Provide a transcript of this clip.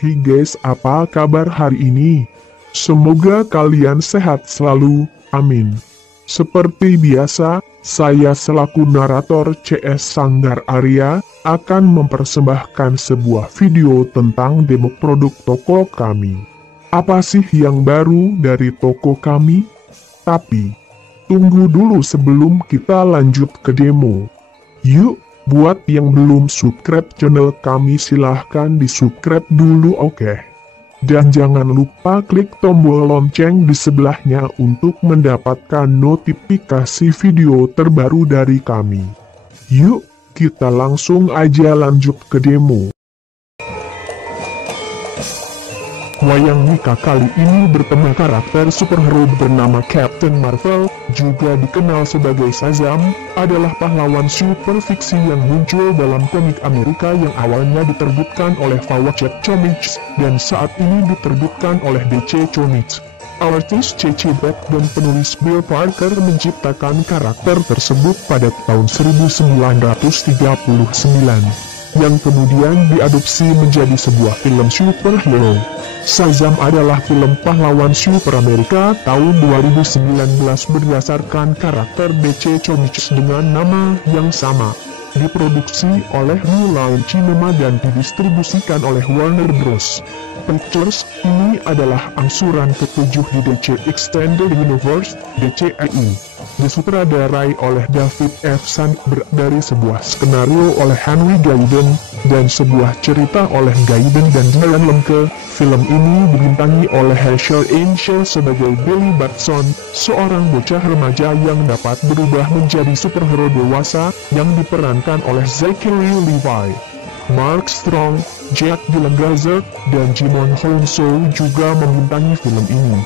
Hey guys, apa kabar hari ini? Semoga kalian sehat selalu, amin. Seperti biasa, saya selaku narator CS Sanggar Arya, akan mempersembahkan sebuah video tentang demo produk toko kami. Apa sih yang baru dari toko kami? Tapi, tunggu dulu sebelum kita lanjut ke demo. Yuk! Buat yang belum subscribe channel kami silahkan di subscribe dulu, oke? Dan jangan lupa klik tombol lonceng di sebelahnya untuk mendapatkan notifikasi video terbaru dari kami. Yuk, kita langsung aja lanjut ke demo. Wayang Mika kali ini bertemu karakter superhero bernama Captain Marvel, juga dikenal sebagai Shazam, adalah pahlawan super fiksi yang muncul dalam komik Amerika yang awalnya diterbitkan oleh Voucher Comics, dan saat ini diterbitkan oleh DC Comics. Artis C.C. Beck dan penulis Bill Parker menciptakan karakter tersebut pada tahun 1939. yang kemudian diadopsi menjadi sebuah film superhero. Shazam adalah film pahlawan super Amerika tahun 2019 berdasarkan karakter DC Comics dengan nama yang sama. Diproduksi oleh New Line Cinema dan didistribusikan oleh Warner Bros. Pictures. Ini adalah angsuran ke-7 di DC Extended Universe, DCEU. Disutradarai oleh David F. Sandberg dari sebuah skenario oleh Henry Gayden, dan sebuah cerita oleh Gayden dan Diane Lemke. Film ini dibintangi oleh Herschel Angel sebagai Billy Batson, seorang bocah remaja yang dapat berubah menjadi superhero dewasa, yang diperankan oleh Zachary Levi. Mark Strong, Jack Gyllenhaal, dan Jimon Hounsou juga membintangi film ini.